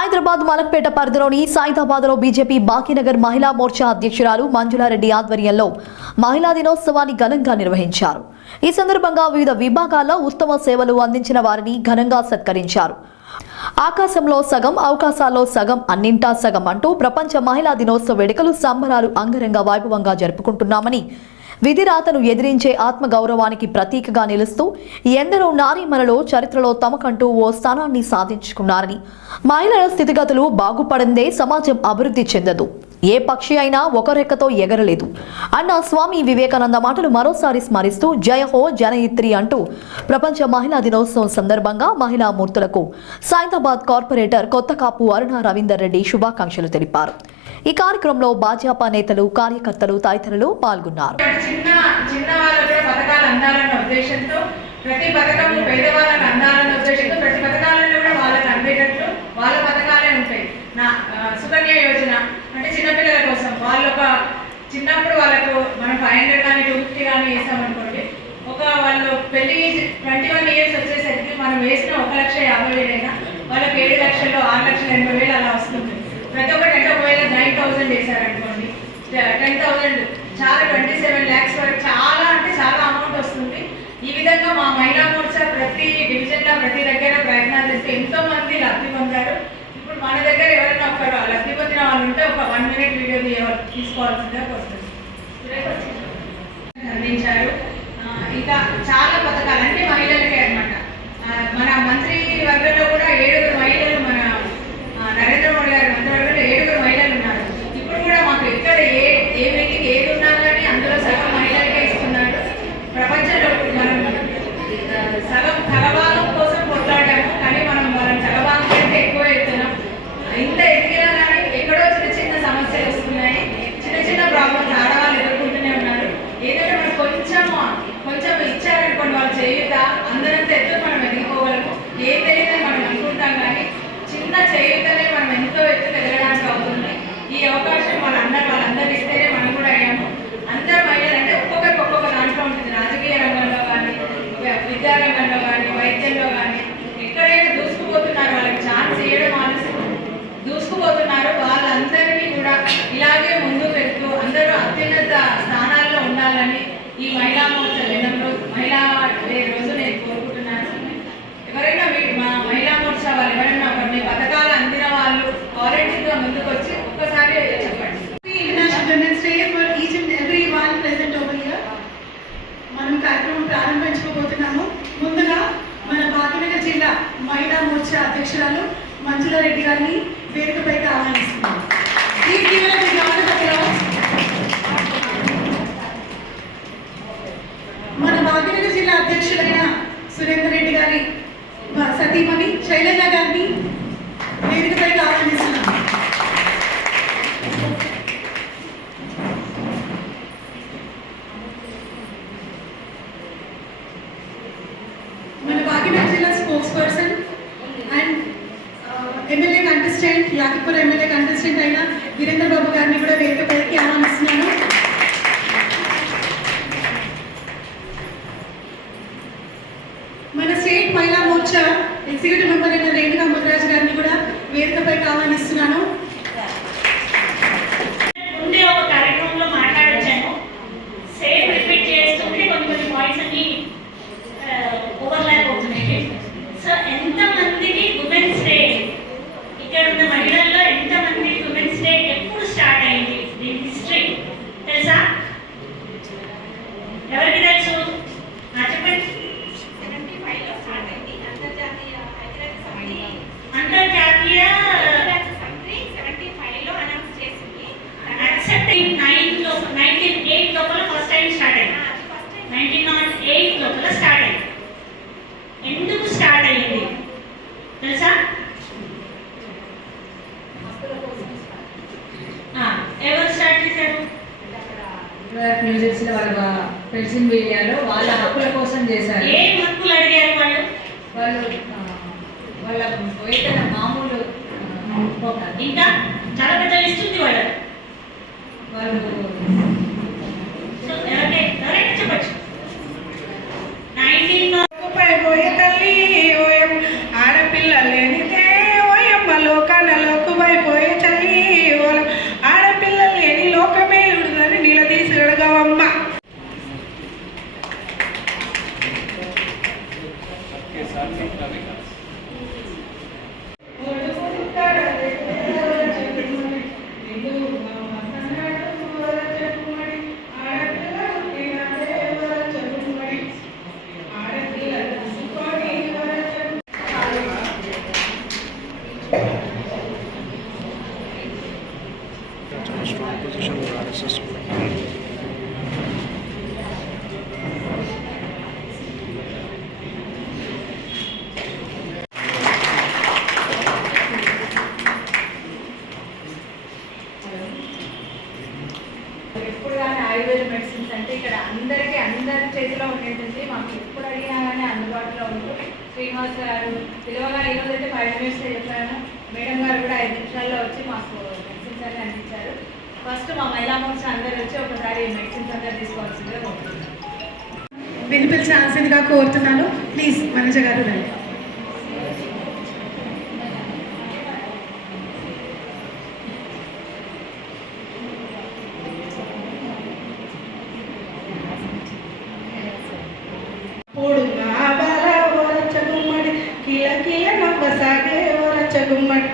హైదరాబాద్ మలక్పేట పరిధిలోని సైదాబాద్లో బీజేపీ బాకీనగర్ మహిళా మోర్చా అధ్యక్షురాలు మంజులారెడ్డి ఆధ్వర్యంలో మహిళా దినోత్సవాన్ని ఘనంగా నిర్వహించారు. ఈ సందర్భంగా వివిధ విభాగాల్లో ఉత్తమ సేవలు అందించిన వారిని ఘనంగా సత్కరించారు. ఆకాశంలో సగం అవకాశాల్లో సగం అన్నింటా సగం అంటూ ప్రపంచ మహిళా దినోత్సవ వేడుకలు సంబరాలు అంగరంగ వైభవంగా జరుపుకుంటున్నామని, విధిరాతను ఎదిరించే ఆత్మగౌరవానికి ప్రతీకగా నిలుస్తూ ఎందరో నారీమణులు చరిత్రలో తమకంటూ ఓ స్థానాన్ని సాధించుకున్నారని, మహిళల స్థితిగతులు బాగుపడిందే సమాజం అభివృద్ధి చెందదు, ఏ పక్షి అయినా ఒక రెక్కతో ఎగరలేదు అన్న స్వామి వివేకానంద మాటలు మరోసారి స్మరిస్తూ జయ హో జనయిత్రి అంటూ ప్రపంచ మహిళా దినోత్సవం సందర్భంగా మహిళా మూర్తులకు సైదాబాద్ కార్పొరేటర్ కొత్తకాపు అరుణ రవీందర్ రెడ్డి శుభాకాంక్షలు తెలిపారు. ఈ కార్యక్రమంలో భాజపా నేతలు, కార్యకర్తలు తదితరులు పాల్గొన్నారు. ప్రతి పథకం పేదవాళ్ళకి అందాలన్న ఉద్దేశంతో ప్రతి పథకాలను కూడా వాళ్ళకి అందేటట్లు వాళ్ళ పథకాలే ఉంటాయి. సుకన్య యోజన అంటే చిన్నపిల్లల కోసం వాళ్ళు ఒక చిన్నప్పుడు వాళ్ళకు మనం 500 కానీ 250 కానీ వేసామనుకోండి, వాళ్ళు పెళ్లి 21 ఇయర్స్ వచ్చేసరికి మనం వేసిన 1,50,000 అయినా వాళ్ళకి 7 లక్షలు 6,80,000 అలా వస్తుంది. ప్రతి ఒక్కటి అంటే ఒకవేళ 9,000 వేసారనుకోండి, 10,000 చాలా 27 lakhs వరకు చాలా అంటే చాలా అమౌంట్ వస్తుంది. ఈ విధంగా మా మహిళా మోర్చా ప్రతి డివిజన్లో ప్రతి దగ్గర ప్రయత్నాలు చేస్తే ఎంతో మంది లబ్ధి పొందారు. ఇప్పుడు మన దగ్గర ఎవరైనా ఒకరు లబ్ధి పొందిన వాళ్ళు ఉంటే ఒక 1 minute వీడియో తీసుకోవాల్సిందిగా వస్తుంది. అందించారు. ఇంకా చాలా పథకాలు అంటే మహిళలకే అనమాట. మన మంత్రి వర్గంలో కూడా 7 మహిళలు, మన నరేంద్ర మోడీ గారి మంత్రివర్గంలో 7 మహిళలు ఉన్నారు. ఇప్పుడు కూడా మాకు ఇక్కడ ఏ మీటింగ్ ఏది ఉన్నా కానీ అందులో సగం మహిళలకే ఇస్తున్నారు. ప్రపంచంలో మనం సగం సగభాగం కోసం కొట్లాడాము, కానీ మనం వాళ్ళని సగభాగం కంటే ఎక్కువ వెళ్తున్నాం. ఇంత ఎదిగినా కానీ ఎక్కడో చిన్న చిన్న సమస్యలు వస్తున్నాయి, చిన్న చిన్న ప్రాబ్లమ్స్ ఆడవాళ్ళు ఎదుర్కొంటూనే ఉన్నారు. ఏదైనా మనం కొంచెం ఇచ్చారనుకోండి వాళ్ళు చేయుత అందరంతా ఎత్తు మనం ఎదుర్కోగలము. ఏం తెలియదని మనం అనుకుంటాం, కానీ చిన్న చేయుతనే మనం ఎంతో ఎత్తు ఎదగడానికి అవుతుంది. ఈ అవకాశం వాళ్ళందరూ ఇస్తేనే మనం కూడా అయ్యాము. అందరు మహిళలు అంటే ఒక్కొక్కరికి ఒక్కొక్క దాంట్లో ఉంటుంది. రాజకీయ రంగంలో కానీ, విద్యారంగంలో కానీ, వైద్యంలో కానీ ఎక్కడైతే దూసుకుపోతున్నారు, వాళ్ళకి ఛాన్స్ ఇవ్వడం ఆలస్యం దూసుకుపోతున్నారు. వాళ్ళందరినీ కూడా ఇలాగే ముందుకు వెళ్తూ అందరూ అత్యున్నత స్థానాల్లో ఉండాలని ఈ మహిళా మోర్చా దినంలో మహిళా రోజు నేను కోరుకుంటున్నాను. ఎవరైనా మా మహిళా మోర్చా వాళ్ళు ఎవరైనా కొన్ని పథకాలు అందిన వాళ్ళు వాలంటీర్గా ముందుకు వచ్చి ఒక్కసారి చెప్పండి. మనం కార్యక్రమం ప్రారంభించుకోబోతున్నాము. ముందుగా మన భాగ్యనగర్ జిల్లా మహిళా మోర్చా అధ్యక్షురాలు మంజులారెడ్డి గారిని వేదికపైకి ఆహ్వానిస్తున్నాం. మన భాగ్యనగర్ జిల్లా అధ్యక్షులైన సురేందర్ రెడ్డి గారి సతీమణి శైలజ గారిని వేదికపైకి ఆహ్వానిస్తున్నాం. మన భాగ్యనగర్ జిల్లా spokesperson and MLA contestant, Yakipur MLA contestant అయిన వీరేంద్ర బాబు గారిని కూడా వేదికపైకి ఆహ్వానిస్తున్నాను. మన స్టేట్ మహిళా మోర్చా ఎగ్జిక్యూటివ్ మెంబర్ అయిన రేణుకా ముద్రాజ్ గారిని కూడా వేదికపైకి ఆహ్వానిస్తున్నాను. ఎందుకు స్టార్ట్ అయ్యింది తెలుసా? ఎవరు స్టార్ట్ చేశారు? న్యూజెర్సీలో వాళ్ళ పెన్షన్ ఏరియాలో వాళ్ళ హక్కుల కోసం చేశారు. ఏం హక్కులు అడిగారు వాళ్ళు? వాళ్ళ వేతన మామూలు ఇంకా చాలా పెద్ద లిస్ట్ ఉంది వాళ్ళు చెప్పచ్చు. 19 ఆడపిల్ల లేనిదే ఓయమ్మ లోకాన చాలా స్ట్రాంగ్ పొజిషన్ ఆర్ఎస్ఎస్ కూడా. ఎప్పుడు కానీ ఆయుర్వేద మెడిసిన్స్ అంటే ఇక్కడ అందరి చేతిలో ఉండేటుంది. మాకు ఎప్పుడు అడిగినా కానీ అందుబాటులో ఉంటూ శ్రీనివాస్ గారు పిలవగా ఈరోజైతే 5 నిమిషాలు చెప్పాను. మేడం గారు కూడా 5 నిమిషాల్లో వచ్చి మాకు మెడిసిన్స్ అన్ని అందించారు. ఫస్ట్ మా మహిళా మోర్చా అందరు వచ్చి ఒకసారి మెడిసిన్స్ అందరు తీసుకోవాల్సిందిగా కోరుతున్నాను. వినిపించాల్సిందిగా కోరుతున్నాను. ప్లీజ్ మనీష గారు రండి. ಓಡುಂಗ ಬಾಲ ಓರಚ್ಚ ಗುಮ್ಮಡಿ ಕಿಲ ಕಿಲ ನಬ್ಬ ಸಾಗೆ ಓರಚ್ಚ ಗುಮ್ಮಡಿ